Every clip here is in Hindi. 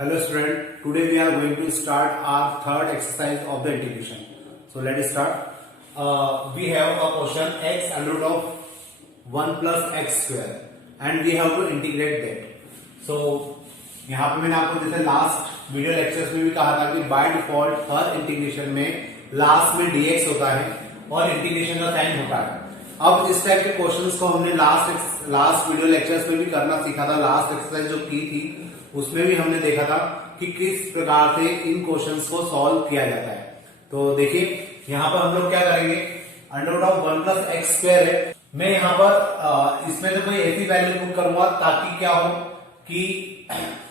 Hello student, today we are going to start our third exercise of the integration. So let us start. We have a question x under root of 1 plus x square and we have to integrate that. So यहाँ पे मैंने आपको जैसे लास्ट वीडियो लेक्चर्स में भी कहा था कि बाय डिफॉल्ट हर इंटीग्रेशन में लास्ट में dx होता है और इंटीग्रेशन का साइन होता है. अब इस टाइप के क्वेश्चंस को हमने लास्ट वीडियो लेक्चर्स में भी करना सीखा था. लास्ट एक्सरसाइज जो की थी उसमें भी हमने देखा था कि किस प्रकार से इन क्वेश्चंस को सॉल्व किया जाता है. तो देखिए यहाँ पर हम लोग क्या करेंगे, under root of 1 plus x square है. मैं यहाँ पर इसमें से कोई ऐसी वैल्यू पुट करूंगा ताकि क्या हो कि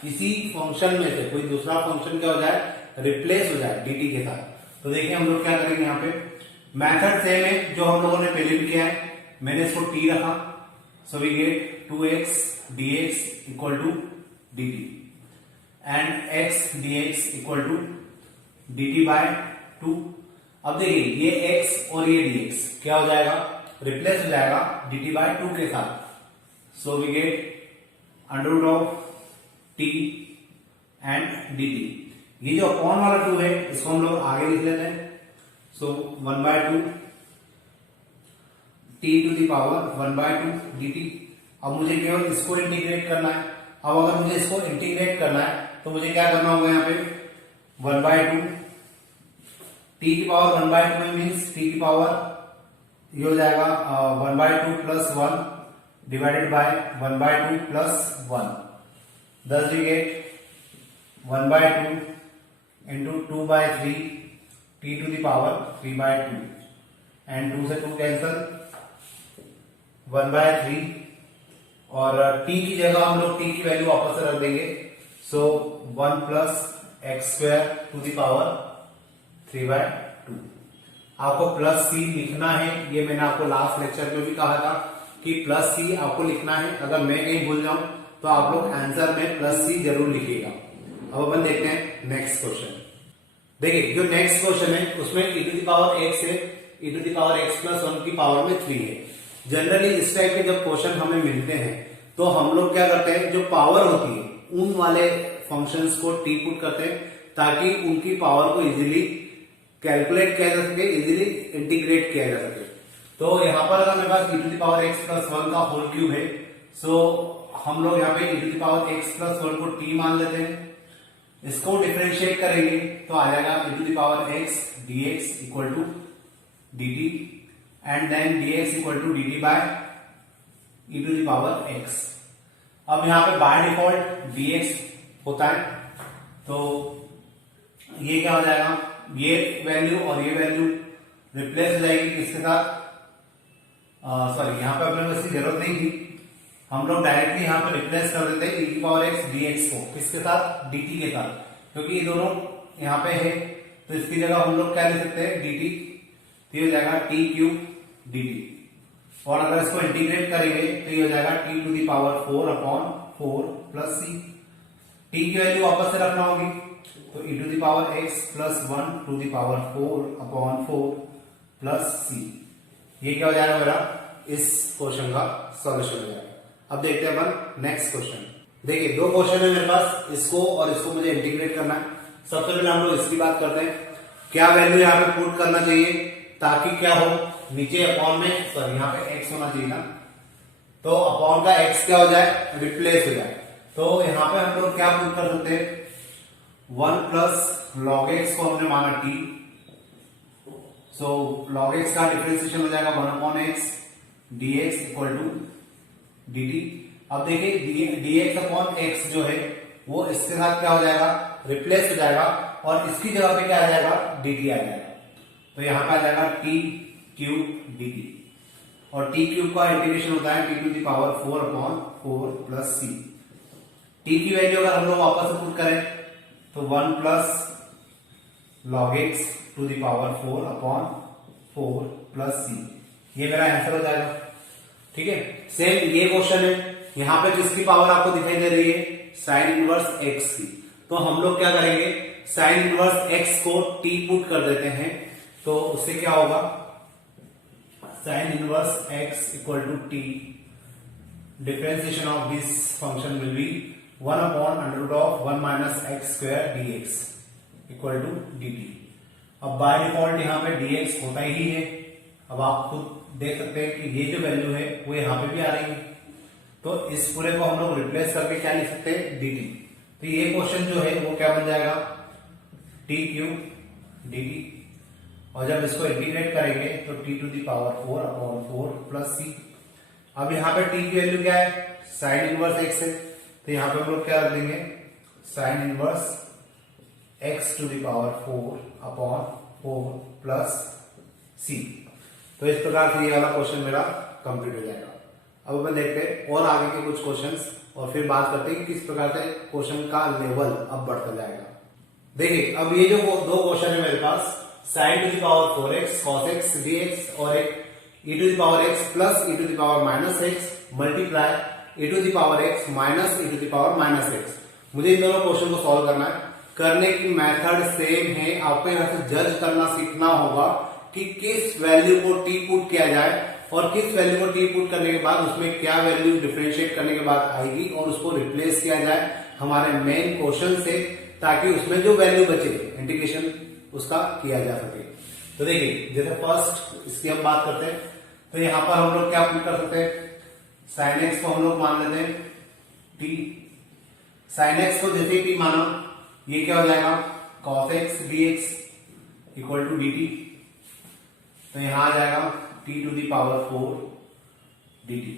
इसी फंक्शन में से कोई दूसरा फंक्शन क्या हो जाए, रिप्लेस हो जाए dt के साथ. तो देखिए हम लोग क्या करेंगे, यहाँ पे मेथड सेम है जो हम लोगों ने पहले भी किया है. मैंने इसको t रखा, so we get 2x dx equal to dt and x dx equal to dt by 2. अब देखिए ये x और ये dx क्या हो जाएगा, रिप्लेस हो जाएगा dt बाय 2 के साथ. So we get under root of t and dt. ये जो अपॉन वाला 2 है इसको हम लोग आगे लिख लेते हैं. So 1 by 2 t to the power 1 by 2 dt. अब मुझे केवल इसको इंटीग्रेट करना है. अब अगर मुझे इसको इंटीग्रेट करना है तो मुझे क्या करना होगा, यहाँ पे 1 बाय 2 t की पावर 1 बाय 2 मीन्स t की पावर ये हो जाएगा 1 by 2 plus 1 divided by 1 by 2 plus 1. thus we get 1 by 2 into 2 by 3 t to the power 3 by 2 and 2 से 2 कैंसल 1 by 3 और t की जगह हम लोग t की वैल्यू वापस से रख देंगे. So 1 plus x square to the power 3 by 2. आपको प्लस c लिखना है. ये मैंने आपको लास्ट लेक्चर में भी कहा था कि प्लस c आपको लिखना है. अगर मैं कहीं भूल जाऊं तो आप लोग आंसर में प्लस c जरूर लिखिएगा. अब अपन देखते हैं नेक्स्ट क्वेश्चन. देखिए जो नेक्स्ट क्वेश्चन है उसमें e to the power x है, e to the power x plus 1 की पावर में 3 है. जनरली इस टाइप के जब क्वेश्चन हमें मिलते हैं तो हम लोग क्या करते हैं, जो पावर होती है उन वाले फंक्शंस को t पुट करते हैं ताकि उनकी पावर को इजीली कैलकुलेट किया जा सके, इजीली इंटीग्रेट किया जा सके. तो यहाँ पर अगर मेरे पास e to the power x plus 1 का होल क्यूब है, सो हम लोग यहाँ पे e to the power x plus 1 को t मान लेते हैं. इसको डिफरेंशिएट करेंगे तो आ जाएगा e to the power x dx equal to dt and then dx equal to dt by e to the power x. अब यहाँ पे बाय डिफॉल्ट dx होता है तो ये क्या हो जाएगा, ये वैल्यू और ये वैल्यू रिप्लेस हो जाएगी किसके साथ, सॉरी यहाँ पे अपने को इसकी जरूरत नहीं थी. हम लोग डायरेक्टली यहाँ पे रिप्लेस कर देते हैं e की पावर x dx को किसके साथ, dt के साथ, क्योंकि ये दोनों यहाँ पे है. तो इसकी जगह हम लोग क्या लिख सकते हैं, dt. तो ये हो जाएगा t क्यूब dt. और अगर इसको इंटीग्रेट करेंगे तो ये हो जाएगा t to the power 4 upon 4 plus c. t की वैल्यू वापस से रखना होगी तो e to the power x plus 1 to the power 4 upon 4 plus c. ये क्या हो जाएगा मेरा इस क्वेश्चन का सॉल्यूशन हो जाएगा. अब देखते हैं अपन नेक्स्ट क्वेश्चन. देखिए दो क्वेश्चन है मेरे पास, इसको और इसको मुझे इंटीग्रेट करना है. सबसे पहले हम लोग इसकी बात करते हैं, क्या वैल्यू यहाँ पे पुट करना चाहिए ताकि क्या हो, नीचे अपॉन में सॉरी यहाँ पे x होना चाहिए ना, तो अपॉन का x क्या हो जाए, रिप्लेस हो जाए. तो यहाँ पे हम लोग क्या पुट कर सकते हैं, 1 प्लस लॉग x को हमने माना t. सो लॉग x का डिफरेंशिएशन हो जाएगा 1 upon x dx equal to dt. अब देखिए dx अपॉन x जो है वो इसके साथ क्या हो जाएगा, रिप्लेस हो जाएगा और इसकी जगह पे क्या आ जाएगा, dt आ जाएगा. तो यहाँ पे आ जाएगा t क्यूब dt और t क्यूब का इंटीग्रेशन होता है t to the power 4 upon 4 plus c. t की वैल्यू अगर हम लोग वापस से पुट करें तो 1 plus log x to the power 4 upon 4 plus c. ये मेरा आंसर हो जाएगा. ठीक है, सेम ये क्वेश्चन है. यहाँ पे किसकी पावर आपको दिखाई दे रही है, साइन इनवर्स x की. तो हम लोग क्या करेंगे, साइन इनवर्स x को t पुट कर देते हैं. तो उससे क्या होगा, sine inverse x equal to t, differentiation of this function will be 1 upon under root of 1 minus x square d x equal to d t. अब बाय डिफॉल्ट यहाँ पे dx होता ही है। अब आप खुद देख सकते हैं कि ये जो वैल्यू है वो यहाँ पे भी आ रही है, तो इस पूरे को हम लोग रिप्लेस करके क्या लिख सकते हैं, dt। तो ये क्वेश्चन जो है वो क्या बन जाएगा, t क्यूब dt, और जब इसको इंटीग्रेट करेंगे तो t to the power 4 upon 4 plus c। अब यहाँ पे t की वैल्यू क्या है, साइन इनवर्स x है, तो यहाँ पे हम लोग क्या रख देंगे, sine inverse x to the power 4 upon 4 plus c। तो इस प्रकार से ये वाला क्वेश्चन मेरा कंप्लीट हो जाएगा। अब अपन देखते हैं और आगे के कुछ क्वेश्चंस और फिर बात करते हैं कि किस प्रकार से क्वेश्चन का लेवल अब बढ़ता जाएगा। देखिए अब ये जो दो क्वेश्चन है मेरे पास, sine to the power 4x cos x dx और एक e to the power x plus e to the power minus x multiply e to the power x minus e to the power minus x। मुझे इन दोनों क्वेश्चन को सॉल्व करना है। करने की मेथड सेम है, आपको यहाँ से जज करना सीखना होगा कि किस वैल्यू को टी पुट किया जाए और किस वैल्यू को टी पुट करने के बाद उसमें क्या वैल्यू डिफरेंशिएट करने के बाद आएगी और उसको रिप्लेस किया जाए हमारे मेन क्वेश्चन से, ताकि उसमें जो वैल्यू बचे इंटीग्रेशन उसका किया जा सके। तो देखिए जैसे फर्स्ट इसकी हम बात करते हैं, तो यहां पर हम लोग क्या पुट कर सकते हैं, साइन एक्स को हम लोग मान लेते हैं टी। साइन एक्स को जैसे टी माना, ये क्या हो जाएगा, cos x dx equal to dt। तो यहां आ जाएगा t to the power 4 dt,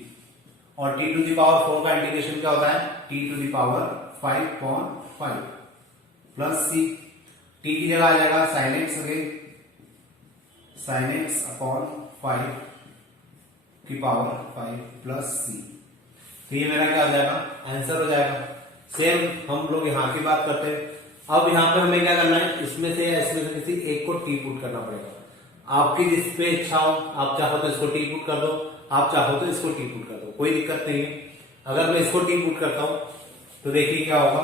और t टू दी पावर 4 का इंटीग्रेशन क्या होता है, t to the power 5/5 plus c। t की जगह आ जाएगा sin x again, sin x upon 5 की पावर 5 प्लस c। तो ये मेरा क्या हो जाएगा, आंसर हो जाएगा। सेम हम लोग यहाँ की बात करते हैं। अब यहाँ पर हमें क्या करना है, इसमें से किसी एक को टी पुट करना पड़ेगा। आपकी जिस पे इच्छा हो, आप चाहो तो इसको टी पुट कर दो, आप चाहो तो इसको टी पुट कर दो, कोई दिक्कत नहीं है। अगर मैं इसको टी पुट करता हूं तो देखिए क्या होगा,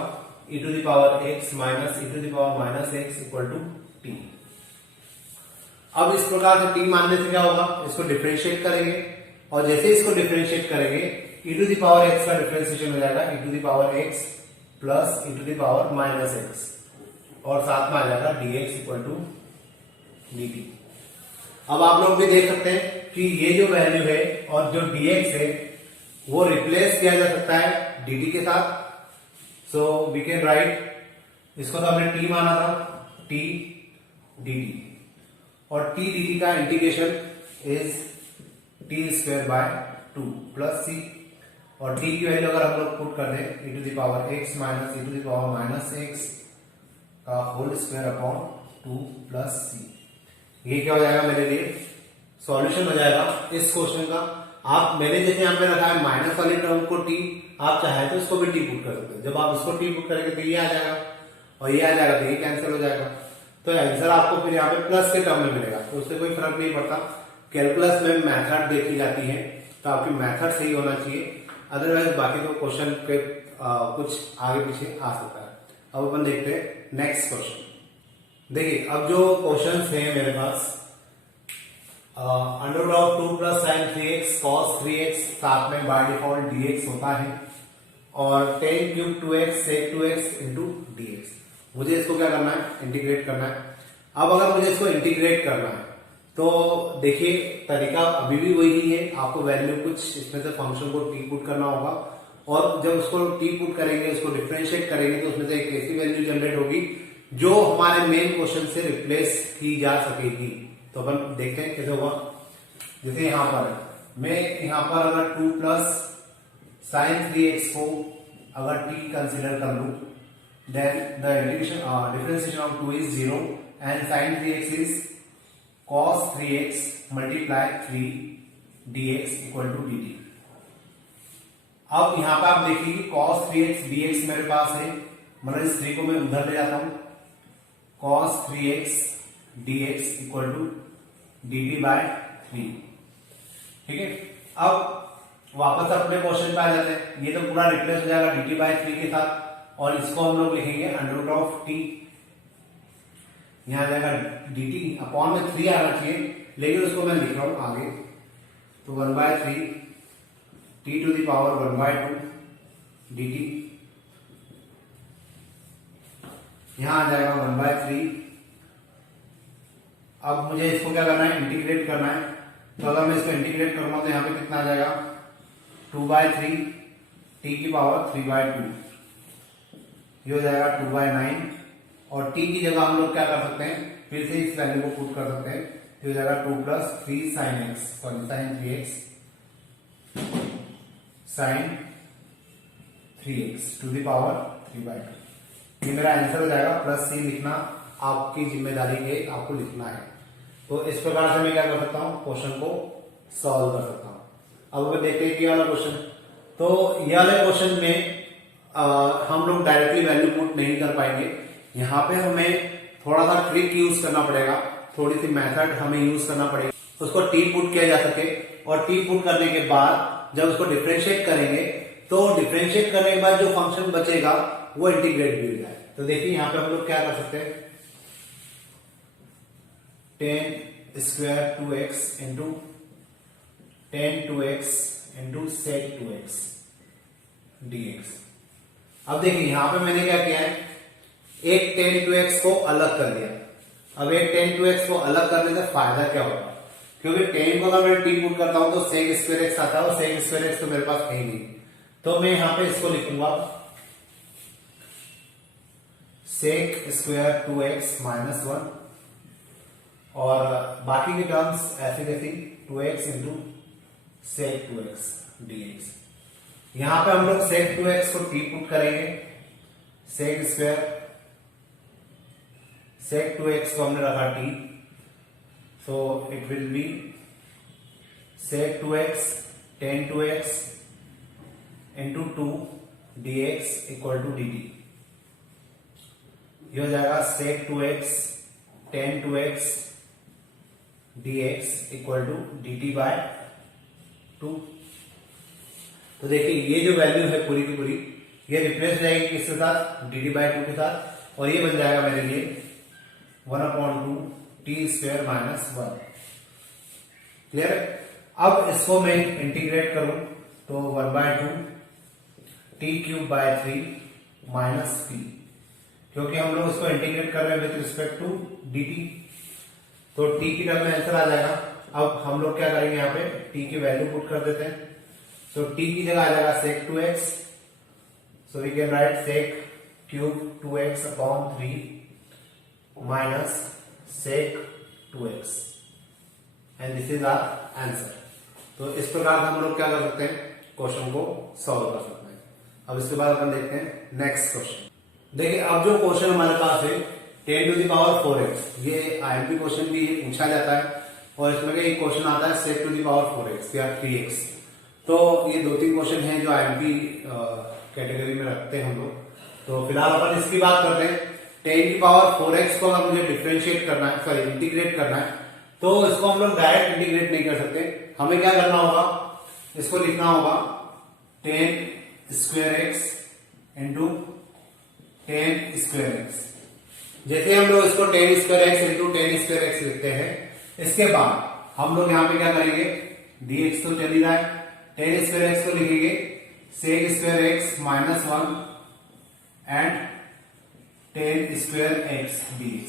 e to the power x minus e to the power minus x equal to t. अब इस प्रकार से t मानने से क्या होगा, इसको डिफरेंशिएट करेंगे, और जैसे इसको डिफरेंशिएट करेंगे e to the power x का डिफरेंशिएशन हो जाएगा e to the power x plus e to the power minus x, और साथ में आ जाएगा dx इक्वल टू dt। अब आप लोग भी देख सकते हैं कि ये जो वैल्यू है और जो dx है वो रिप्लेस किया जा सकता है dt के साथ। सो वी कैन राइट, इसको तो हमने t माना था, t dt, और t dt का integration is t square by 2 plus c, और t की वैल्यू अगर हम लोग पुट कर दें e to the power x minus e to the power minus x का whole square upon 2 plus c। ये क्या हो जाएगा, मेरे लिए सॉल्यूशन हो जाएगा इस क्वेश्चन का। आप मैंने जैसे यहाँ पे रखा है माइनस वाली टर्म को टी, आप चाहे तो इसको भी टी पुट कर सकते हैं। जब आप इसको टी पुट करेंगे तो ये आ जाएगा और ये आ जाएगा, तो ये कैंसिल हो जाएगा। तो आंसर आपको फिर यहाँ पे प्लस के टर्म में मिलेगा, तो उससे कोई फर्क नहीं पड़ता। कैलकुलस में मेथड देखी जाती है, तो आपकी मेथड सही होना चाहिए, अदरवाइज बाकी तो क्वेश्चन पे कुछ आगे पीछे आ सकता है। अब अपन देखते हैं नेक्स्ट क्वेश्चन। देखिए अब जो क्वेश्चन है मेरे पास, under root of 2 plus sine 3x cos 3x, साथ में बाय डिफॉल्ट dx होता है, और 10 cube 2x sec 2x into dx। मुझे इसको क्या करना है, इंटीग्रेट करना है। अब अगर मुझे इसको इंटीग्रेट करना है तो देखिए तरीका अभी भी वही है, आपको वैल्यू कुछ इसमें से फंक्शन को टी पुट करना होगा, और जब उसको टी पुट करेंगे, उसको डिफरेंशिएट करेंगे, तो उसमें से एक ऐसी वैल्यू जनरेट होगी जो हमारे मेन क्वेश्चन से रिप्लेस की जा सकेगी। तो अपन देखते हैं कैसे होगा। जैसे यहां पर मैं यहां पर अगर 2 प्लस साइन 3x को अगर t कंसिडर कर लूं, then the integration differentiation of 2 is 0 and sine 3x is cos 3x multiply 3 dx equal to dt। अब यहां पर आप देखिए cos 3x dx मेरे पास है, मतलब इस 3 को मैं उधर ले जाता हूं, cos 3x dx equal to dt by 3। ठीक है, अब वापस अपने क्वेश्चन पे आ जाते हैं। ये तो पूरा रिप्लेस हो जाएगा dt बाय 3 के साथ, और इसको हम लोग लिखेंगे अंडर रूट ऑफ t। यहां आ जाएगा dt, अपॉन में 3 आना चाहिए, लेकिन उसको मैं लिख रहा हूं आगे, तो 1/3 t to the power 1/2 dt यहां आ जाएगा 1/3। अब मुझे इसको क्या करना है, इंटीग्रेट करना है। तो अगर मैं इसको इंटीग्रेट करूंगा तो यहाँ पे कितना आ जाएगा, 2/3 t की पावर 3/2, ये हो जाएगा 2/9। और t की जगह हम लोग क्या कर सकते हैं, फिर से इस वैल्यू को पुट कर सकते हैं, तो हो जाएगा 2 + 3 sin x, sorry sin 3x, sin 3x to the power 3/2। ये मेरा आंसर हो जाएगा। प्लस c लिखना आपकी जिम्मेदारी है, आपको लिखना है। तो इस प्रकार से मैं क्या कर सकता हूं, क्वेश्चन को सॉल्व कर सकता हूं। अब अगर देखते हैं ये वाला क्वेश्चन, तो ये वाले क्वेश्चन में हम लोग डायरेक्टली वैल्यू पुट नहीं कर पाएंगे। यहाँ पे हमें थोड़ा सा ट्रिक यूज करना पड़ेगा, थोड़ी सी मेथड हमें यूज करना पड़ेगा, उसको टी पुट किया जा सके। और टी पुट करने के बाद जब उसको डिफरेंशिएट करेंगे, तो डिफरेंशिएट करने के बाद जो फंक्शन बचेगा वो इंटीग्रेट भी हो जाए। तो देखिए यहाँ पे हम लोग क्या कर सकते हैं, 10² 2x into 10 2x into sec 2x dx। अब देखिए यहां पे मैंने क्या किया है, एक 10 2x को अलग कर दिया। अब एक 10 2x को अलग करने से फायदा क्या होगा, क्योंकि 10 को अगर मैं टी पुट करता हूं तो sec² आता है, और sec² तो मेरे पास है ही नहीं। तो मैं यहां पे इसको लिखूंगा sec² 2x - 1, और बाकी के टर्म्स ऐसे जैसे 2x into sec 2x dx। यहां पे हम लोग sec 2x को टी पुट करेंगे, sec 2x को हमने रखा t, so it will be sec 2x 10 2x into 2 dx equal to dt। ये हो जाएगा sec 2x 10 2x dx equal to dt/2। तो देखिए ये जो वैल्यू है पूरी की पूरी, ये रिप्लेस जाएगी किसके साथ, dt/2 के साथ, और ये बन जाएगा मेरे लिए 1/2 t² - 1। क्लियर है। अब इसको मैं इंटीग्रेट करूं तो 1/2 t³ - p, क्योंकि हम लोग इसको इंटीग्रेट कर रहे हैं विथ रिस्पेक्ट टू dt, तो t की टर्म में आंसर आ जाएगा। अब हम लोग क्या करेंगे, यहाँ पे t की वैल्यू पुट कर देते हैं। तो t की जगह आ जाएगा sec 2x, so we can write sec³ 2x/3 minus sec 2x, and this is our answer. तो इस प्रकार हम लोग क्या कर सकते हैं, क्वेश्चन को सॉल्व कर सकते हैं। अब इसके बाद अपन देखते हैं नेक्स्ट क्वेश्चन। देखिए अब जो क्वेश्चन हमारे पास है 10 टू द पावर 4x, ये IMP क्वेश्चन भी पूछा जाता है, और इसमें एक क्वेश्चन आता है sec to the power 4x या 3x। तो ये 2-3 क्वेश्चन हैं जो IMP कैटेगरी में रखते हैं हम लोग। तो फिलहाल अपन इसकी बात करते हैं। 10 की पावर 4x को अगर मुझे डिफरेंशिएट करना है, सॉरी इंटीग्रेट करना है, तो इसको हम लोग डायरेक्ट इंटीग्रेट नहीं कर सकते। हमें क्या करना होगा, इसको लिखना होगा 10² x इंटू 10² x। जैसे हम लोग इसको 10² x इंटू 10² x लिखते हैं, इसके बाद हम लोग यहाँ पे क्या करेंगे, dx तो चल ही रहा है, 10² x को लिखेंगे sec² x - 1 and 10² x dx।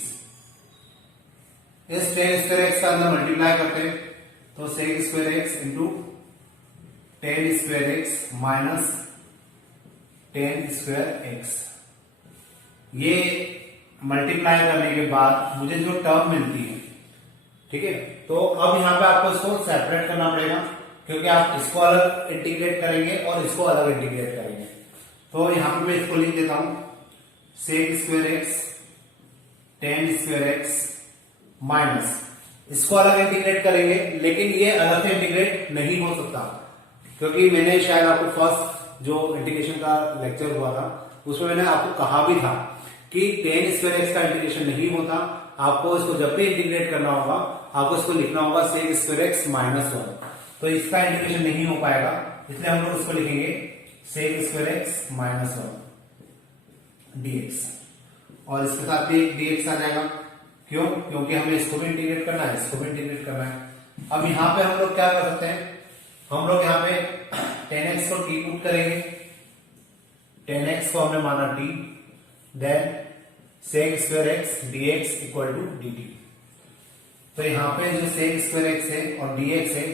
इस 10² x का अंदर मल्टीप्लाई करते हैं, तो sec² x into 10² x minus 10² x। ये मल्टीप्लाई करने के बाद मुझे जो टर्म मिलती है, ठीक है, तो अब यहां पे आपको इसको सेपरेट करना पड़ेगा, क्योंकि आप इसको अलग इंटीग्रेट करेंगे और इसको अलग इंटीग्रेट करेंगे। तो यहां पे मैं इसको लिख देता हूं sec² x 10² x माइनस, इसको अलग इंटीग्रेट करेंगे, लेकिन ये अलग से इंटीग्रेट नहीं हो सकता, क्योंकि मैंने शायद आपको फर्स्ट जो इंटीग्रेशन का लेक्चर हुआ था उसमें मैंने आपको कहा भी था कि 10² x का इंटीग्रेशन नहीं होता। आपको इसको जब भी इंटीग्रेट करना होगा, आपको इसको लिखना होगा sec² x - 1। तो इसका इंटीग्रेशन नहीं हो पाएगा, इसलिए हम लोग इसको लिखेंगे sec² x - 1 dx, और इसके साथ भी dx आ जाएगा। क्यों? क्योंकि हमें इसको भी इंटीग्रेट करना है, इसको भी इंटीग्रेट करना है। अब यहां पे हम लोग क्या कर सकते हैं, हम लोग यहाँ पे 10x को t पुट करेंगे, 10x को हमने माना t, then sec square x dx equal to dt। तो यहाँ पे जो सेक स्क्वायर एक्स है और dx है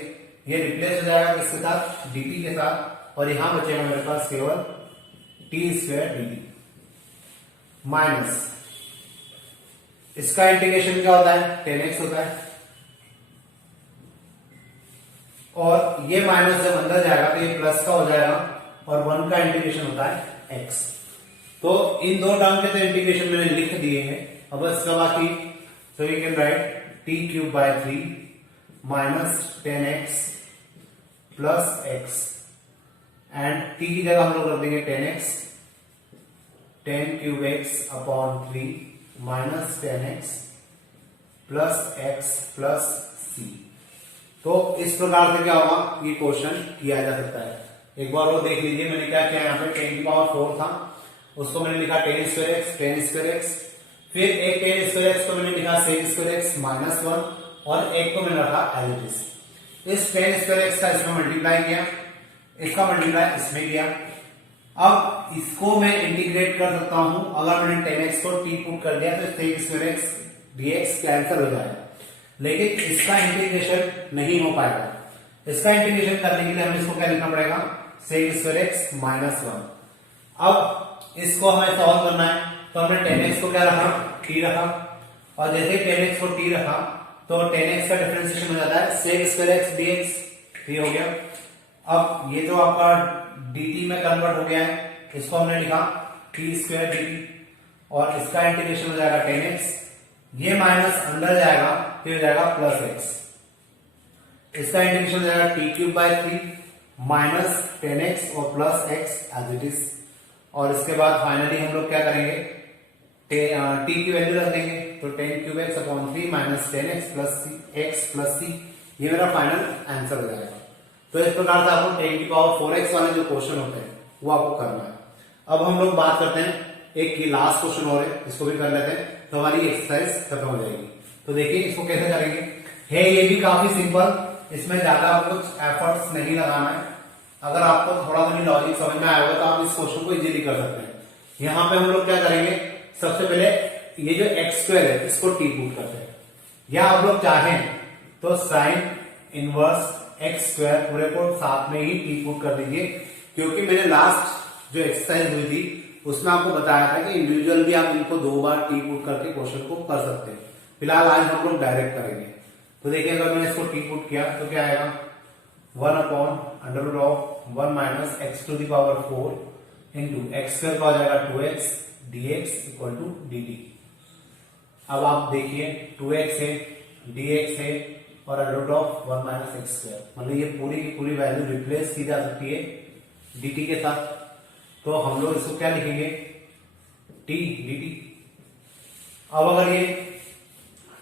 ये रिप्लेस हो जाएगा किसके साथ, dt के साथ, और यहां बचेगा मेरे पास केवल टी स्क्वायर dt माइनस इसका इंटीग्रेशन क्या होता है, 10x होता है, और ये माइनस जब अंदर जाएगा तो ये प्लस का हो जाएगा, और 1 का इंटीग्रेशन होता है x। तो इन दो टर्म के तो इंटीग्रेशन मैंने लिख दिए हैं, अब इसका बाकी, so you can write t cube by 3 minus 10x plus x, and t की जगह हम लोग रख देंगे 10x, 10 cube x upon 3 minus 10x plus x plus c। तो इस प्रकार से क्या होगा, ये क्वेश्चन किया जा सकता है। एक बार वो देख लीजिए, मैंने क्या किया, यहाँ पे 10 की पावर 4 था, उसको मैंने लिखा 10 स्क्वायर एक्स, 10 स्क्वायर एक्स, फिर एक 10 स्क्वायर एक्स को मैंने लिखा सेक स्क्वायर एक्स माइनस 1, और एक को मैंने रखा एज इट इज। इस 10 स्क्वायर एक्स का इसमें मल्टीप्लाई किया, इसका मल्टीप्लाई इसमें किया। अब इसको मैं इंटीग्रेट कर सकता हूं, अगर मैंने 10x को t पुट कर दिया तो sec square x dx cancel हो जाएगा, लेकिन इसका इंटीग्रेशन नहीं हो पाएगा। इसका इंटीग्रेशन करने के लिए हमें इसको क्या लिखना पड़ेगा, सेक स्क्वायर एक्स माइनस 1। अब इसको हमें सॉल्व करना है, तो हमने 10x को क्या रखा, t रखा, और जैसे ही 10x को t रखा तो 10x का डिफरेंशिएशन हो जाता है सेक स्क्वायर एक्स dx, ये हो गया। अब ये जो आपका dt में कन्वर्ट हो गया है, इसको हमने लिखा t स्क्वायर dt, और इसका इंटीग्रेशन हो जाएगा 10x, ये माइनस अंदर जाएगा, फिर हो जाएगा प्लस x, इसका इंटीग्रेशन हो जाएगा t cube by 3 minus 10x और plus x as it is. और इसके बाद फाइनली हम लोग क्या करेंगे, t की वैल्यू रख देंगे, तो 10 cube x upon 3 minus 10x plus c, ये मेरा फाइनल आंसर हो जाएगा। तो इस प्रकार से आपको 10 की पावर 4x वाले जो क्वेश्चन होते हैं वो आपको करना है। अब हम लोग बात करते हैं एक की लास्ट क्वेश्चन और है, इसको भी कर लेते हैं, तो हमारी एक्सरसाइज खत्म हो जाएगी। तो देखिए इसको कैसे करेंगे, है ये भी काफी सिंपल, इसमें ज्यादा कुछ एफर्ट्स नहीं लगाना है। अगर आपको थोड़ा सा लॉजिक समझ में आएगा तो आप इस क्वेश्चन को इजीली कर सकते हैं। यहाँ पे हम लोग क्या करेंगे, सबसे पहले ये जो एक्स स्क्वायर है इसको टी पुट करते हैं, या आप लोग चाहें तो साइन इनवर्स एक्स स्क्वायर पूरे को साथ में ही टी पुट कर दीजिए, क्योंकि मैंने लास्ट जो एक्सरसाइज हुई थी उसमें आपको बताया था कि इंडिविजुअल भी आप इनको 2 बार टी पुट करके क्वेश्चन को कर सकते हैं। फिलहाल आज हम लोग डायरेक्ट करेंगे। तो देखिए अगर मैंने इसको टी पुट किया तो क्या आएगा, 1 upon under root of 1 minus x to the power 4 into x square का हो जाएगा 2x dx equal to dt। अब आप देखिए 2x है, dx है, और under root of 1 minus x square, मतलब ये पूरी की पूरी वैल्यू रिप्लेस की जा सकती है dt के साथ। तो हम लोग इसको क्या लिखेंगे, t dt। अब अगर ये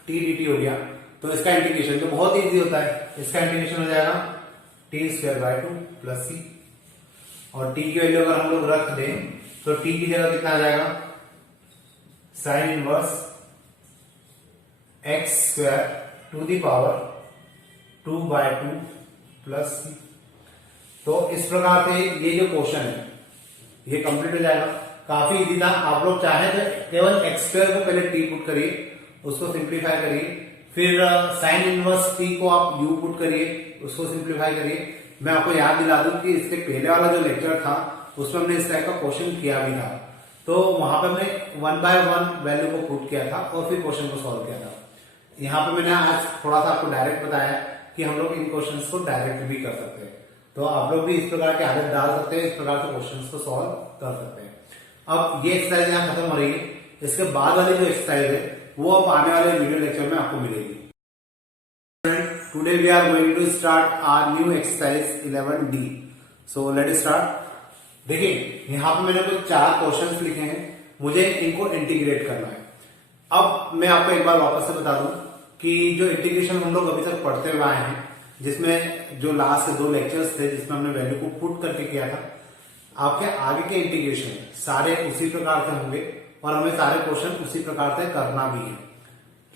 t dt हो गया तो इसका इंटीग्रेशन तो बहुत इजी होता है, इसका इंटीग्रेशन हो जाएगा t square by 2 plus c, और t की वैल्यू अगर हम लोग रख दें तो t की जगह कितना आ जाएगा, sine inverse x square to the power 2 by 2 plus c। तो इस प्रकार से ये जो क्वेश्चन है ये कंप्लीट हो जाएगा। काफी इजी था, आप लोग चाहे तो केवल एक्स स्क्वायर को पहले टी पुट करिए, उसको सिंप्लीफाई करिए, फिर साइन इनवर्स टी को आप यू पुट करिए, उसको सिंप्लीफाई करिए। मैं आपको याद दिला दूं कि इसके पहले वाला जो लेक्चर था उसमें हमने इस टाइप का क्वेश्चन किया भी था, तो वहां पर हमने 1 बाय 1 वैल्यू को पुट किया था और फिर क्वेश्चन को सॉल्व किया था। यहाँ पे मैंने आज थोड़ा सा आपको डायरेक्ट बताया कि हम लोग इन क्वेश्चंस को डायरेक्ट भी कर सकते हैं, तो आप लोग भी इस प्रकार के आदत डाल सकते हैं, इस प्रकार से क्वेश्चंस को सॉल्व कर सकते हैं। अब ये एक्सरसाइज यहाँ खत्म हो रही है, इसके बाद वाली जो एक्सरसाइज है वो अब आने वाले वीडियो लेक्चर में आपको मिलेगी। Today we are going to start our new exercise 11D। So let's start. देखिए यहाँ पे मैंने कुछ 4 क्वेश्चंस लिखे हैं, मुझे इनको इंटीग्रेट करना है। अब मैं आपको एक बार वापस से बता दूं कि जो इंटीग्रेशन हम लोग अभी तक पढ़ते हुए आए हैं, जिसमें जो लास्ट 2 लेक्चर्स थे जिसमें हमने वैल्यू को पुट करके किया था, आपके आगे के इंटीग्रेशन सारे उसी प्रकार से होंगे और हमें सारे क्वेश्चन उसी प्रकार से करना भी है।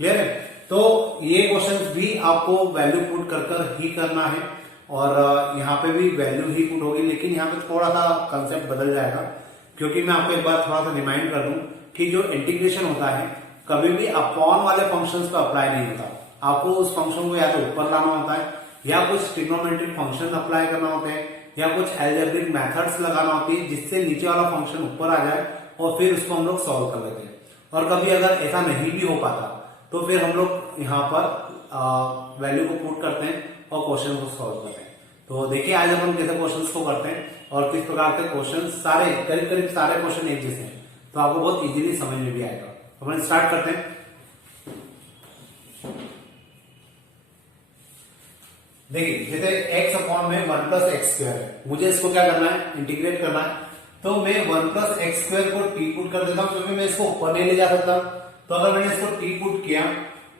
क्लियर है? तो ये क्वेश्चन भी आपको वैल्यू पुट कर ही करना है, और यहाँ पे भी वैल्यू ही पुट होगी, लेकिन यहाँ पे थोड़ा सा कंसेप्ट बदल जाएगा। क्योंकि मैं आपको एक बार थोड़ा सा रिमाइंड कर दूं कि जो इंटीग्रेशन होता है कभी भी अपॉन वाले फंक्शंस पे अप्लाई नहीं होता। आपको उस फंक्शन को या तो ऊपर लाना होता है, या कुछ ट्रिग्नोमेट्रिक फंक्शन अप्लाई करना होते हैं, या कुछ एल्जेब्रिक मेथड्स लगाना होती है जिससे नीचे वाला फंक्शन ऊपर आ जाए और फिर उसको हम लोग सॉल्व कर लेते हैं। और कभी अगर ऐसा नहीं भी हो पाता तो फिर हम लोग यहाँ पर वैल्यू को पुट करते हैं और क्वेश्चन को सॉल्व करते हैं। तो देखिए आज हम कैसे क्वेश्चंस को करते हैं और किस प्रकार के क्वेश्चन, सारे करीब करीब सारे क्वेश्चन एक जैसे हैं, तो आपको बहुत इजीली समझ में भी आएगा। तो अपन स्टार्ट करते हैं। देखिए जैसे x अपॉन में 1 प्लस एक्स स्क्वायर है, मुझे इसको क्या करना है, इंटीग्रेट करना है। तो मैं 1 प्लस एक्स स्क्वायर को t पुट कर देता हूं क्योंकि मैं इसको ऊपर नहीं ले जा सकता। तो अगर मैंने इसको t पुट किया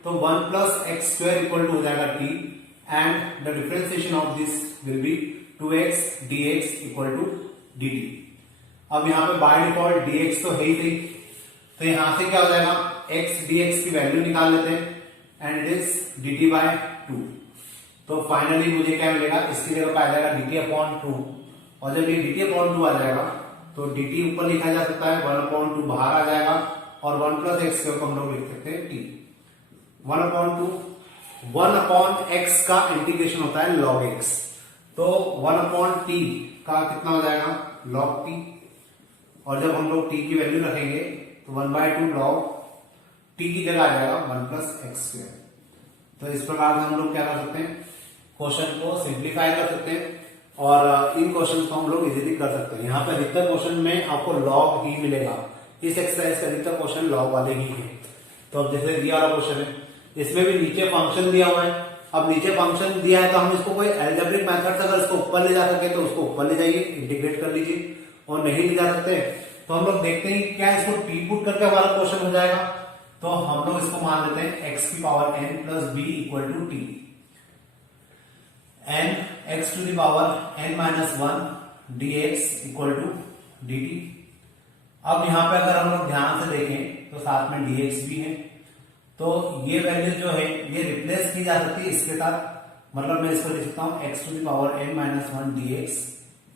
तो 1 plus x square equal to हो जाएगा t and the differentiation of this will be 2x dx equal to dt। अब यहाँ पे बाय डिफॉल्ट dx तो है ही सही, तो यहां से क्या हो जाएगा, x dx की वैल्यू निकाल लेते हैं and it is dt by 2। तो फाइनली मुझे क्या मिलेगा, इसकी जगह पे आ जाएगा dt अपॉन 2, और जब ये dt अपॉन 2 आ जाएगा तो dt ऊपर लिखा जा सकता है, 1 अपॉन 2 बाहर आ जाएगा और 1 प्लस एक्स स्क्वायर को हम लोग लिख सकते हैं t। 1 अपॉन 2, 1 अपॉन x का इंटीग्रेशन होता है log x, तो 1 अपॉन t का कितना हो जाएगा, log t। और जब हम लोग t की वैल्यू रखेंगे तो 1/2 log t की जगह आ जाएगा 1 प्लस एक्स स्क्वायर। तो इस प्रकार से हम लोग क्या कर सकते हैं, क्वेश्चन को सिंप्लीफाई कर सकते हैं और इन क्वेश्चन को हम लोग इजीली कर सकते हैं। यहाँ पे अधिकतर क्वेश्चन में आपको लॉग ही मिलेगा, इस एक्सरसाइज का अधिकतर क्वेश्चन लॉग वाले ही हैं। तो अब जैसे दिया वाला क्वेश्चन है, इसमें भी नीचे फंक्शन दिया हुआ है। अब नीचे फंक्शन दिया है तो हम इसको कोई एल्जेब्रिक मेथड से अगर इसको ऊपर ले जा सके तो उसको ऊपर ले जाइए, इंटीग्रेट कर लीजिए, और नहीं ले जा सकते तो हम लोग देखते हैं क्या इसको टी पुट करके हमारा क्वेश्चन हो जाएगा। तो हम लोग इसको मान लेते हैं x की power n plus b equal to t, n x to the power n minus 1 dx equal to dt। अब यहां पे अगर हम लोग ध्यान से देखें तो साथ में dx भी है, तो ये वैल्यू जो है ये रिप्लेस की जा सकती है इसके साथ, मतलब मैं इसको लिख सकता हूं x to the power n minus 1 dx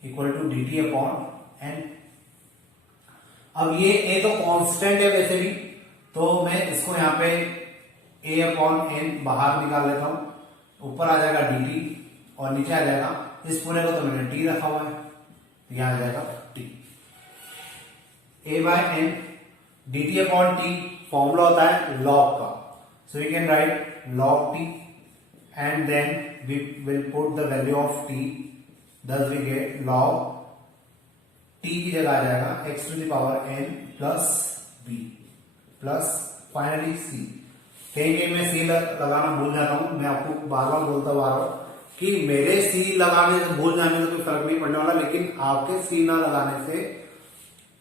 equal to dt upon n। अब ये a तो कांस्टेंट है वैसे भी, तो मैं इसको यहाँ पे a अपॉन n बाहर निकाल लेता हूं, ऊपर आ जाएगा dt और नीचे आ जाएगा, इस पूरे को तो मैंने t रखा हुआ है, यहां आ जाएगा t। a by n dt upon t formula होता है log का, so we can write log t and then we will put the value of t, thus we get log t की जगह आ जाएगा x to the power n plus b plus finally c। कहीं कहीं मैं c लगाना भूल जाता हूं, मैं आपको बार बार बोलता आ रहा हूं कि मेरे c लगाने से भूल जाने से कोई फर्क नहीं पड़ने वाला, लेकिन आपके c ना लगाने से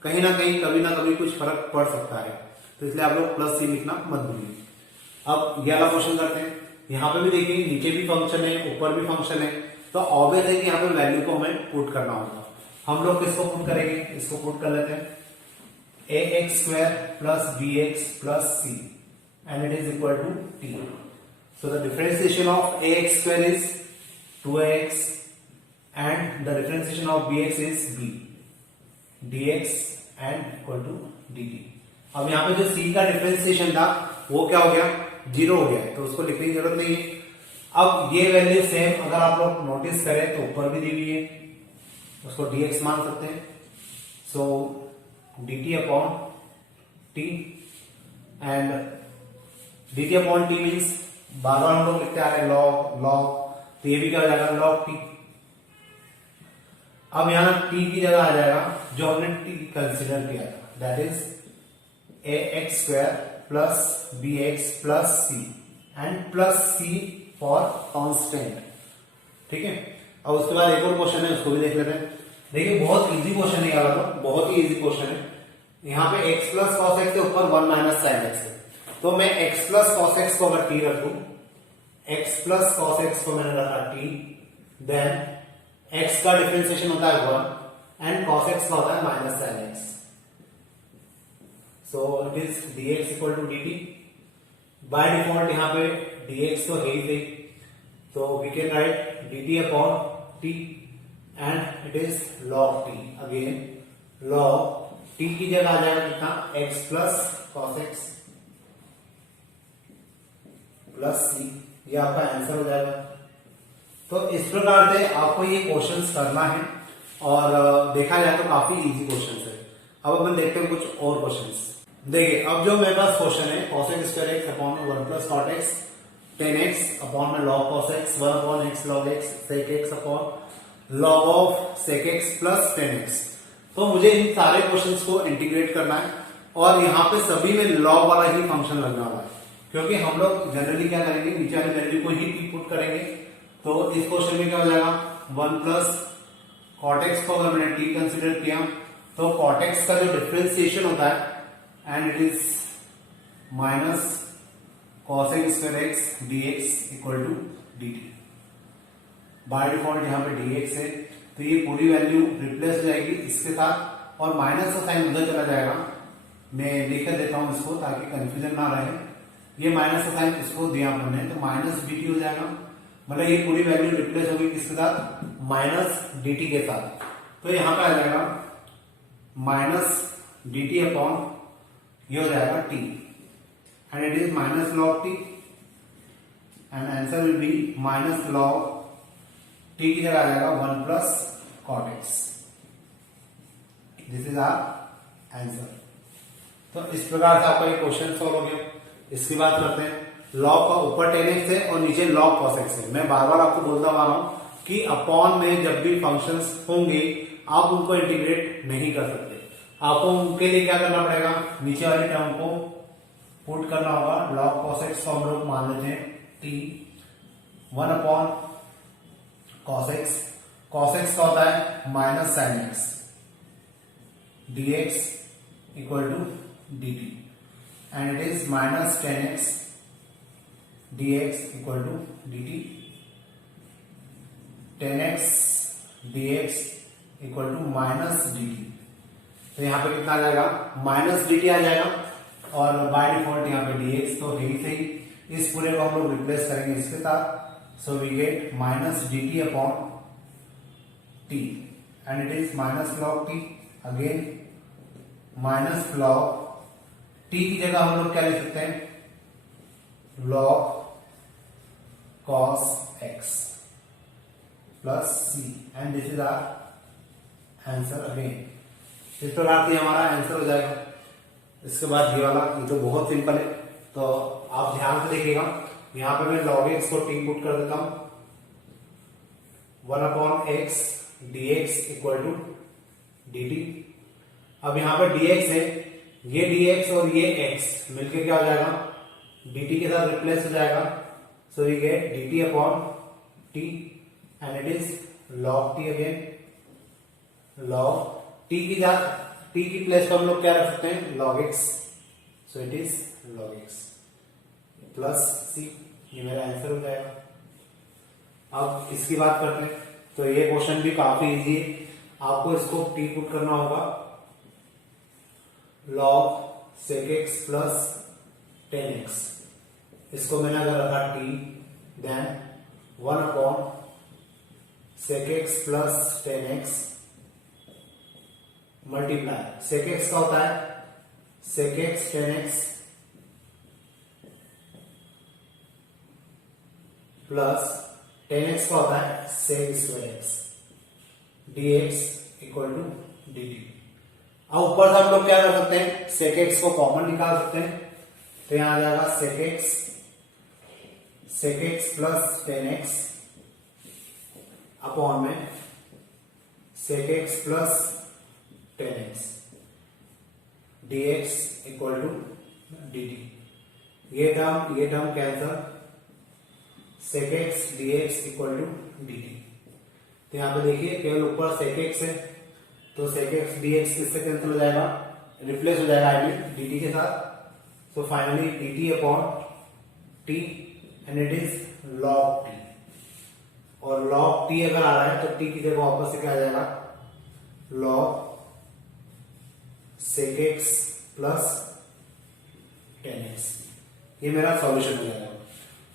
कहीं ना कहीं कभी ना कभी कुछ फर्क पड़ सकता है, तो इसलिए आप लोग प्लस c लिखना मत भूलिए। अब ये वाला क्वेश्चन करते हैं। यहाँ पे भी देखिए नीचे भी फंक्शन है, ऊपर भी फंक्शन है, तो ऑब्वियस है कि यहाँ पे वैल्यू को हमें पुट करना होगा। हम लोग किसको पुट करेंगे, इसको पुट कर लेते हैं ax square plus bx plus c and it is equal to t। So the differentiation of ax square is 2x and the differentiation of bx is b dx and equal to dt। अब यहाँ पे जो c का डिफरेंशिएशन था वो क्या हो गया, 0 हो गया, तो उसको लिखने की जरूरत नहीं है। अब ये वैल्यू सेम अगर आप लोग नोटिस करें तो ऊपर भी दी हुई है, उसको dx मान सकते हैं, so dt upon t and dt upon t means बार बार हम लोग लिखते आ रहे हैं log, तो ये भी क्या हो जाएगा log t। अब यहां t की जगह आ जाएगा जो हमने t कंसिडर किया था, that is ax square plus bx plus c and plus c for constant, ठीक है। अब उसके बाद एक और क्वेश्चन है, उसको भी देख लेते हैं। देखिए बहुत इजी क्वेश्चन है वाला, तो बहुत ही इजी क्वेश्चन है। यहाँ पे x प्लस कॉस एक्स के ऊपर 1 माइनस साइन एक्स है, तो मैं x प्लस कॉस एक्स को अगर t रखूं, x प्लस कॉस एक्स को मैंने रखा t, देन x का डिफरेंशिएशन होता है 1 एंड कॉस एक्स का होता है minus sine x, so it is dx equal to dt। By default यहाँ पे dx तो है ही थे, तो we can write dt upon t and it is log t, again log t की जगह आ जाएगा कितना, x plus cos x plus c, ये आपका आंसर हो जाएगा। तो इस प्रकार से आपको ये क्वेश्चंस करना है और देखा जाए तो काफी इजी क्वेश्चंस है। अब अपन देखते हैं कुछ और क्वेश्चंस। देखिए अब जो मेरे पास क्वेश्चन है cos x square x upon में 1 plus cot x tan x upon में log cos x 1 upon x log x sec x upon log of sec x plus tan x। तो मुझे इन सारे क्वेश्चंस को इंटीग्रेट करना है और यहाँ पे सभी में log वाला ही फंक्शन लगने वाला है, क्योंकि हम लोग जनरली क्या करेंगे, नीचे वाली वैल्यू को ही पुट करेंगे। तो इस क्वेश्चन में क्या हो जाएगा, 1 प्लस कॉट एक्स को अगर मैंने t कंसिडर किया तो कॉट एक्स का जो डिफरेंशिएशन होता है and it is minus cos x square x dx equal to dt। By default यहाँ पे dx है तो ये पूरी वैल्यू रिप्लेस हो जाएगी इसके साथ और माइनस का साइन उधर चला जाएगा। मैं लिख कर देता हूं इसको ताकि कंफ्यूजन ना रहे। ये माइनस का साइन इसको दिया हमने तो माइनस dt हो जाएगा, मतलब ये पूरी वैल्यू रिप्लेस होगी किसके साथ, माइनस dt के साथ। तो यहाँ पे आ जाएगा माइनस dt अपॉन ये हो जाएगा t and it is minus log t and answer will be minus log t की जगह आ जाएगा 1 plus cot x। This is our answer. तो इस प्रकार से आपका ये क्वेश्चन सॉल्व हो गया। इसकी बात करते हैं, log का ऊपर tan x है और नीचे log cos x है। मैं बार बार आपको बोलता आ रहा हूं कि अपॉन में जब भी फंक्शंस होंगे आप उनको इंटीग्रेट नहीं कर सकते। आपको उनके लिए क्या करना पड़ेगा, नीचे वाले टर्म को पुट करना होगा। log cos x को हम लोग मान लेते हैं t 1 upon cos x। cos x का होता है minus sine x dx equal to dt and it is minus tan x dx equal to dt। tan x dx equal to minus dt। तो यहाँ पे कितना आ जाएगा, माइनस dt आ जाएगा और बाय डिफॉल्ट यहाँ पे dx तो है ही सही। इस पूरे को हम लोग रिप्लेस करेंगे इसके साथ। So we get minus dt upon t and it is minus log t again minus log t की जगह हम लोग क्या लिख सकते हैं, log cos x plus c and this is our answer again. इस प्रकार से हमारा आंसर हो जाएगा। इसके बाद ये वाला, ये तो बहुत सिंपल है तो आप ध्यान से देखिएगा। यहाँ पे मैं log x को t पुट कर देता हूं 1 upon x dx equal to dt। अब यहाँ पे dx है, ये dx और ये x मिलके क्या हो जाएगा, dt के साथ रिप्लेस हो जाएगा। So we get dt upon t and it is log t again. log t की प्लेस पर हम लोग क्या रख सकते हैं, log x। So it is log x plus c। ये मेरा आंसर हो जाएगा। अब इसकी बात करते हैं तो ये क्वेश्चन भी काफी इजी है। आपको इसको t पुट करना होगा log sec x plus tan x। इसको मैंने अगर रखा t then 1 upon sec x plus tan x multiply sec x का होता है sec x tan x plus tan x का होता है sec square x dx equal to dt। अब ऊपर से हम लोग क्या कर सकते हैं, sec x को कॉमन निकाल सकते हैं। तो यहां आ जाएगा sec x plus tan x upon में sec x plus tan x dx equal to dt। ये term cancel, sec x dx equal to dt। तो यहाँ पे देखिए केवल ऊपर sec x है तो sec x dx किससे कैंसिल हो जाएगा, रिप्लेस हो जाएगा आई मीन dt के साथ। So finally dt upon t and it is log t। और log t अगर आ रहा है तो t की जगह वापस से क्या आ जाएगा, log sec x plus tan x। ये मेरा सॉल्यूशन हो जाएगा।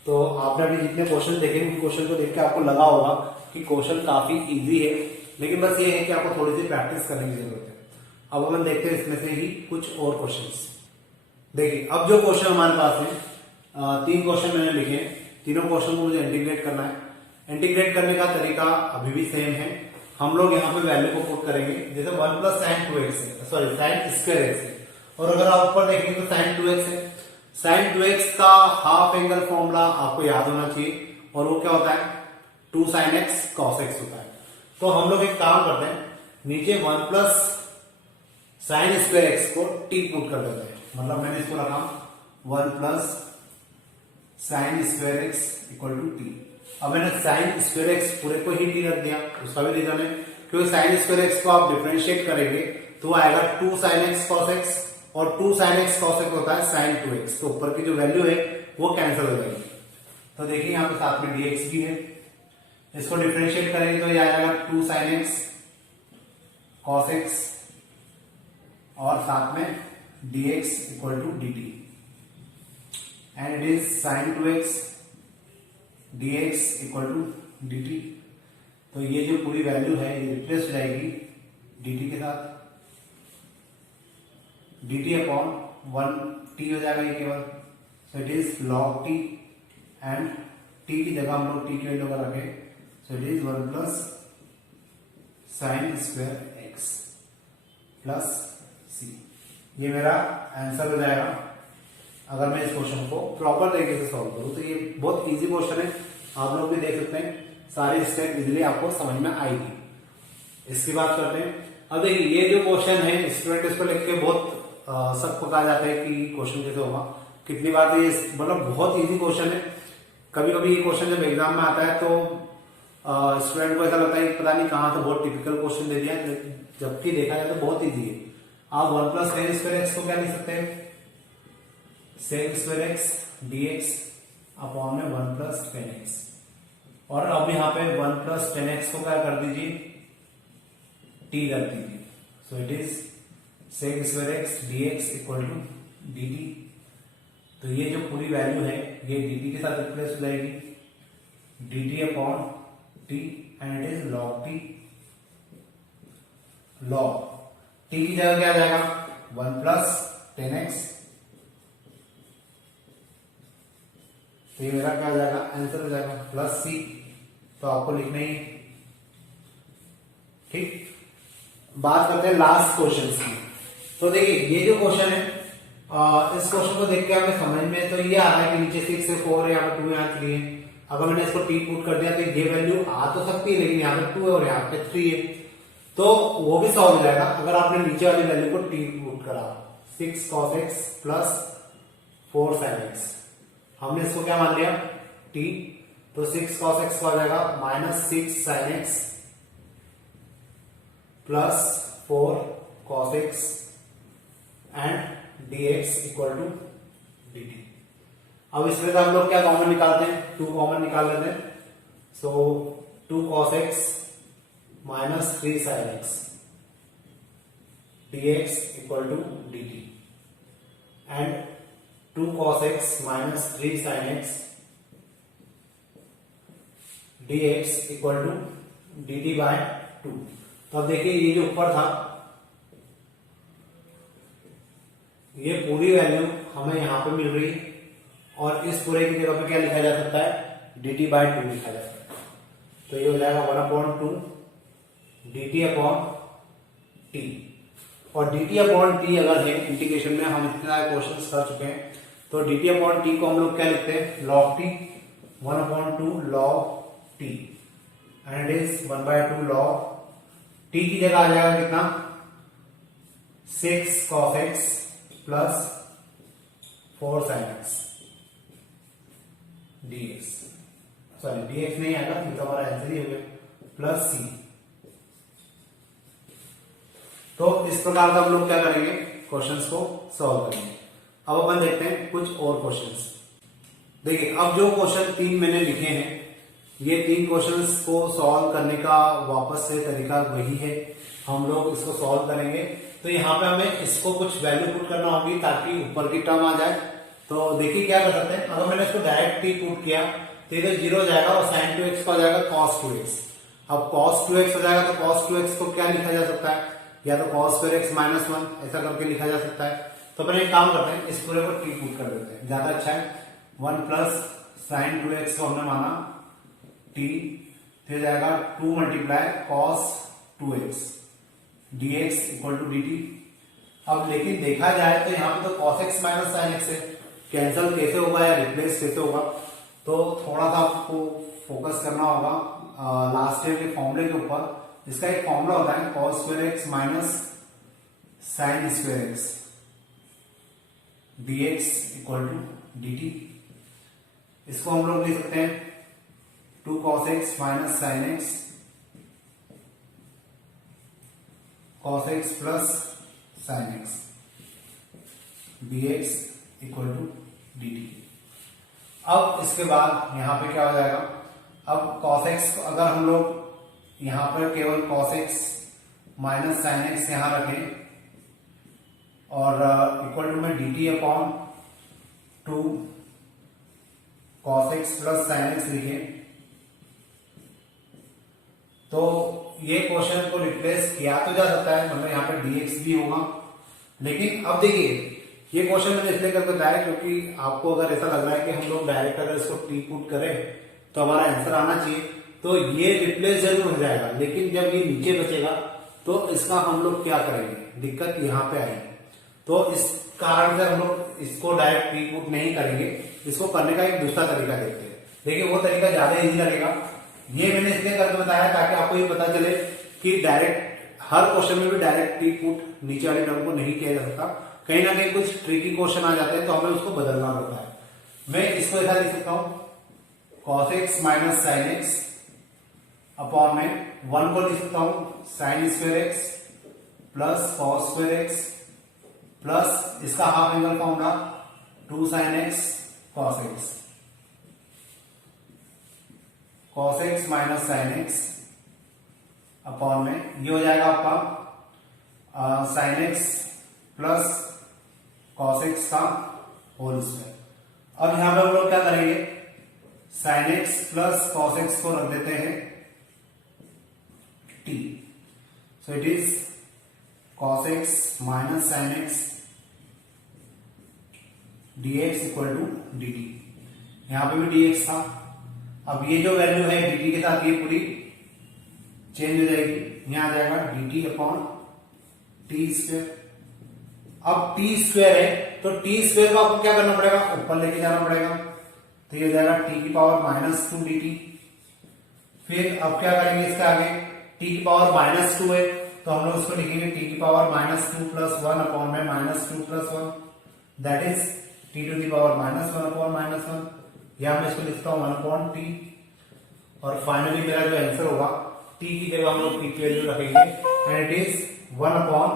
तो आपने अभी जितने क्वेश्चन देखे उन क्वेश्चन को देख के आपको लगा होगा कि क्वेश्चन काफी इजी है, लेकिन बस ये है कि आपको थोड़ी सी प्रैक्टिस करने की जरूरत है। अब अपन देखते हैं इसमें से ही कुछ और क्वेश्चंस। देखिए अब जो क्वेश्चन हमारे पास है, 3 क्वेश्चन मैंने लिखे हैं, तीनों क्वेश्चन को मुझे इंटीग्रेट करना है। इंटीग्रेट करने का तरीका अभी भी सेम है, हम लोग यहाँ पे वैल्यू को पुट करेंगे। जैसे 1 प्लस साइन 2x है, सॉरी साइन स्क्वायर एक्स है, और अगर आप ऊपर देखेंगे तो साइन 2x है। साइन 2x का हाफ एंगल फॉर्मूला आपको याद होना चाहिए, और वो क्या होता है 2 sin x cos x होता है। तो हम लोग एक काम करते हैं, नीचे 1 प्लस साइन स्क्वायर एक्स को t पुट कर देते हैं, मतलब मैंने इसको रखा 1 plus sine square x equal to t. अब मैंने साइन स्क्वायर एक्स पूरे को ही टी रख दिया, उसका भी रीजन है क्योंकि साइन स्क्वायर एक्स को आप डिफरेंशिएट करेंगे तो आएगा 2 sin x cos x, और 2 sin x cos x होता है sin 2x, तो ऊपर की जो वैल्यू है वो कैंसिल हो जाएगी। तो देखिए यहाँ पे साथ में dx भी है, इसको डिफरेंशिएट करेंगे तो ये आ जाएगा 2 sin x cos x और साथ में dx equal to dt, and it is sin 2x dx equal to dt। तो ये जो पूरी वैल्यू है ये रिप्लेस हो जाएगी dt के साथ, dt अपॉन 1t हो जाएगा ये केवल, सो it is log t, and t की जगह हम लोग t की वैल्यू का रखें, so it is 1 plus sine square x plus c. ये मेरा आंसर हो जाएगा अगर मैं इस क्वेश्चन को प्रॉपर तरीके से सॉल्व करूं। तो ये बहुत इजी क्वेश्चन है, आप लोग भी देख सकते हैं, सारी स्टेप इजीली आपको समझ में आएगी। इसकी बात करते हैं। अब देखिए ये जो क्वेश्चन है स्टूडेंट इसको लिख के बहुत सब पका जाते हैं कि क्वेश्चन कैसे होगा, कितनी बार तो ये मतलब बहुत इजी क्वेश्चन है। कभी कभी ये क्वेश्चन जब एग्जाम में आता है तो स्टूडेंट को ऐसा लगता है कि पता नहीं कहाँ से बहुत टिपिकल क्वेश्चन दे दिया, जबकि देखा जाए तो बहुत इजी है। आप 1 प्लस साइन स्क्वायर एक्स को क्या लिख सकते हैं, sec square x dx upon में 1 प्लस टेन एक्स, और अब यहाँ पे 1 प्लस टेन एक्स को क्या कर दीजिए t रख दीजिए, so it is sec square x dx equal to dt। तो ये जो पूरी वैल्यू है ये dt के साथ रिप्लेस हो जाएगी, dt upon t, and it is log t। log t की जगह क्या आ जाएगा 1 प्लस टेन एक्स, तो ये मेरा क्या आ जाएगा आंसर हो जाएगा प्लस सी। तो आपको लिखना ही, ठीक। बात करते हैं लास्ट क्वेश्चन की। तो देखिए ये जो क्वेश्चन है इस क्वेश्चन को देख के हमें समझ में तो ये आ रहा है कि नीचे 6 से 4 है, यहाँ पे 2 यहाँ 3 है। अगर मैंने इसको t पुट कर दिया तो ये वैल्यू आ तो सकती है, लेकिन यहाँ पे 2 है और यहाँ पे 3 है, तो वो भी सॉल्व हो जाएगा अगर आपने नीचे वाली वैल्यू को t पुट करा। 6 cos x plus 4 sin x, हमने इसको क्या मान लिया t, तो 6 cos x को आ जाएगा minus 6 sin x plus 4 cos x and dx equal to dt। अब इसमें से हम लोग क्या कॉमन निकालते हैं, 2 कॉमन निकाल लेते हैं, so 2 cos x minus 3 sin x dx equal to dt, and 2 cos x minus 3 sin x dx equal to dt by 2। तो अब देखिए ये जो ऊपर था ये पूरी वैल्यू हमें यहां पे मिल रही है, और इस पूरे की जगह पे क्या लिखा जा सकता है dt बाय 2 लिखा जा सकता है। तो ये हो जाएगा 1/2 dt अपॉन t, और dt अपॉन t अगर है इंटीग्रेशन में, हम इतने सारे क्वेश्चन कर चुके हैं, तो dt अपॉन t को हम लोग क्या लिखते हैं log t, 1/2 log t, and it is 1/2 log t की जगह आ जाएगा कितना 6 cos x plus 4 sin x dx, sorry dx नहीं आएगा तो हमारा आंसर ही हो गया प्लस c। तो इस प्रकार का हम लोग क्या करेंगे क्वेश्चंस को सॉल्व करेंगे। अब अपन देखते हैं कुछ और क्वेश्चंस। देखिए अब जो क्वेश्चन 3 मैंने लिखे हैं ये 3 क्वेश्चंस को सॉल्व करने का वापस से तरीका वही है, हम लोग इसको सॉल्व करेंगे। तो यहाँ पे हमें इसको कुछ वैल्यू पुट करना होगी ताकि ऊपर की टर्म आ जाए। तो देखिए क्या कर सकते हैं, अगर मैंने इसको डायरेक्ट t पुट किया तो इधर 0 हो जाएगा और sin 2x का हो जाएगा cos 2x। अब cos 2x हो जाएगा तो cos 2x को क्या लिखा जा सकता है, या तो cos स्क्वायर x माइनस 1 ऐसा करके लिखा जा सकता है। तो अपन एक काम करते हैं, इस पूरे को t पुट कर देते हैं, ज्यादा अच्छा है। 1 प्लस साइन 2x को हमने माना t, फिर जाएगा 2 multiply cos 2x dx equal to dt। अब लेकिन देखा जाए तो यहाँ पे तो cos x minus sine x है, कैंसिल कैसे होगा या रिप्लेस कैसे होगा, तो थोड़ा सा आपको फोकस करना होगा लास्ट ईयर के फॉर्मूले के ऊपर। इसका एक फॉर्मूला होता है cos square x minus sine square x dx equal to dt। इसको हम लोग लिख सकते हैं 2 cos x minus sine x cos x plus sine x dx equal to dt। अब इसके बाद यहां पे क्या हो जाएगा, अब cos x अगर हम लोग यहां पर केवल cos x minus sine x यहां रखें और इक्वल टू में dt upon 2 cos x plus sine x लिखें, तो ये क्वेश्चन को रिप्लेस किया तो जा सकता है, मतलब यहाँ पे dx भी होगा। लेकिन अब देखिए ये क्वेश्चन मैंने इसलिए करके बताया क्योंकि आपको अगर ऐसा लग रहा है कि हम लोग डायरेक्ट अगर इसको टी पुट करें तो हमारा आंसर आना चाहिए, तो ये रिप्लेस जरूर हो जाएगा। लेकिन जब ये नीचे बचेगा तो इसका हम लोग क्या करेंगे, दिक्कत यहाँ पे आएगी। तो इस कारण से हम लोग इसको डायरेक्ट टी पुट नहीं करेंगे, इसको करने का एक दूसरा तरीका देखते हैं। देखिए वो तरीका ज्यादा इजी लगेगा, ये मैंने इसलिए करके बताया ताकि आपको ये पता चले कि डायरेक्ट हर क्वेश्चन में भी डायरेक्ट टी पुट नीचे वाले टर्म को नहीं किया जा सकता, कहीं ना कहीं कुछ ट्रिकी क्वेश्चन आ जाते हैं तो हमें उसको बदलना पड़ता है। मैं इसको ऐसा लिख सकता हूं cos x minus sine x upon में 1 को लिख सकता हूं sine square x plus cos square x plus इसका half angle formula 2 sine x cos x cos x minus sine x upon में ये हो जाएगा आपका sine x plus cos x का होल स्क्वायर। अब यहां पर हम लोग क्या करेंगे, sine x plus cos x को रख देते हैं t, so it is cos x minus sine x dx equal to dt। यहां पे भी dx था, अब ये जो वैल्यू है dt के साथ ये पूरी चेंज हो जाएगी, यहां आ जाएगा dt अपॉन टी स्क्वायर। अब टी स्क्वायर है तो टी स्क्वायर को आपको क्या करना पड़ेगा, ऊपर लेके जाना पड़ेगा, तो ये हो जाएगा टी की पावर माइनस 2 dt। फिर अब क्या करेंगे इसके आगे, टी की पावर माइनस 2 है तो हम लोग उसको लिखेंगे टी की पावर माइनस 2 प्लस 1 अपॉन में minus 2 plus 1, that is t to the power minus 1 upon minus 1। यहां मैं इसको लिखता हूं 1 अपॉन टी, और फाइनली मेरा जो आंसर होगा टी की जगह हम लोग टी की वैल्यू रखेंगे and it is 1 upon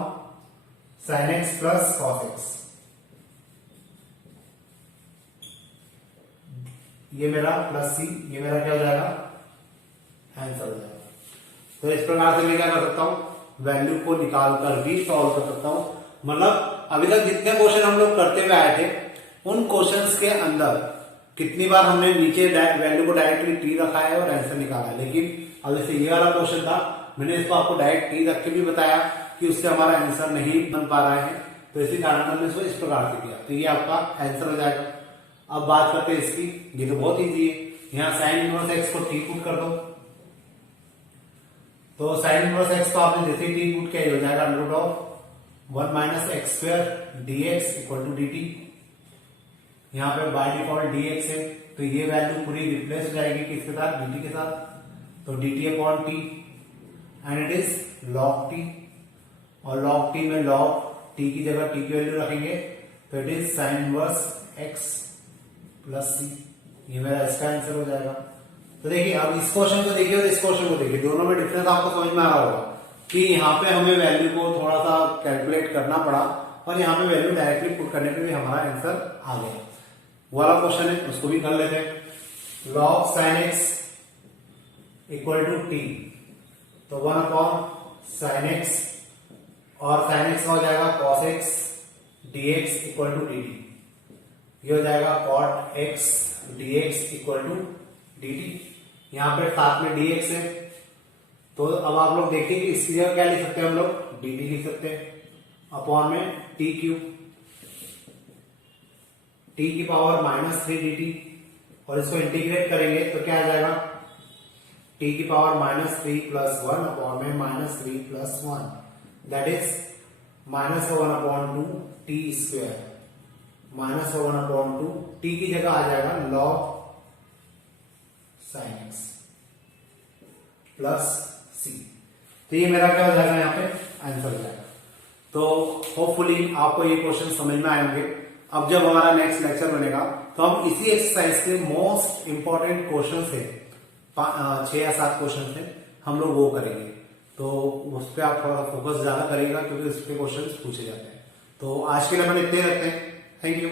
sine x plus cos x. ये मेरा प्लस सी, ये मेरा क्या हो जाएगा, आंसर हो जाएगा। तो इस प्रकार से मैं क्या कर सकता हूं, वैल्यू को निकाल कर भी सॉल्व कर सकता हूं। मतलब अभी तक जितने क्वेश्चन हम लोग करते हुए आए थे उन क्वेश्चंस के अंदर कितनी बार हमने नीचे वैल्यू को डायरेक्टली टी रखा है और आंसर निकाला है। लेकिन अब जैसे ये वाला क्वेश्चन था, मैंने इसको आपको डायरेक्ट टी रख के भी बताया कि उससे हमारा आंसर नहीं बन पा रहा है, तो इसी कारण हमने इसको इस प्रकार से किया, तो ये आपका आंसर हो जाएगा। अब बात करते हैं इसकी, ये तो बहुत इजी है, यहाँ साइन इनवर्स एक्स को टी पुट कर दो, तो साइन इनवर्स एक्स को आपने जैसे टी पुट किया हो जाएगा under root of 1 minus x square dx equal to dt। यहाँ पे बाय डिफॉल्ट dx है तो ये वैल्यू पूरी रिप्लेस हो जाएगी किसके साथ, dt के साथ, तो dt upon T and it is log t, और log t में log t की जगह t की वैल्यू रखेंगे तो it is sine inverse x plus c. ये मेरा इसका आंसर हो जाएगा। तो देखिए अब इस क्वेश्चन को देखिए और इस क्वेश्चन को देखिए, दोनों में डिफरेंस आपको समझ में आ रहा होगा कि यहाँ पे हमें वैल्यू को थोड़ा सा कैलकुलेट करना पड़ा और यहाँ पे वैल्यू डायरेक्टली पुट करने पे भी हमारा आंसर आ गया। वो वाला क्वेश्चन है उसको भी कर लेते हैं। log sin x equal to t, तो 1 अपॉन साइन एक्स और साइन एक्स का हो जाएगा cos x dx equal to dt। ये हो जाएगा cot x dx equal to dt। यहाँ पे साथ में dx है, तो अब आप लोग देखिए कि इसकी जगह क्या लिख सकते हैं हम लोग, डी टी लिख सकते हैं अपॉन में टी क्यूब, टी की पावर -3 dt, और इसको इंटीग्रेट करेंगे तो क्या आ जाएगा, टी की पावर -3 + 1 अपॉन में -3 + 1, that is -1/2 T square, -1/2 T की जगह आ जाएगा log sin x प्लस सी। तो ये मेरा क्या हो जाएगा, यहाँ पे आंसर हो जाएगा। तो होपफुली आपको ये क्वेश्चन समझ में आएंगे। अब जब हमारा नेक्स्ट लेक्चर बनेगा तो हम इसी एक्सरसाइज के मोस्ट इंपॉर्टेंट क्वेश्चन थे, 6 या 7 क्वेश्चन थे, हम लोग वो करेंगे। तो उस पर आप थोड़ा फोकस ज्यादा करिएगा क्योंकि उस पर क्वेश्चन पूछे जाते हैं। तो आज के लिए हम इतने रखते हैं। Thank you.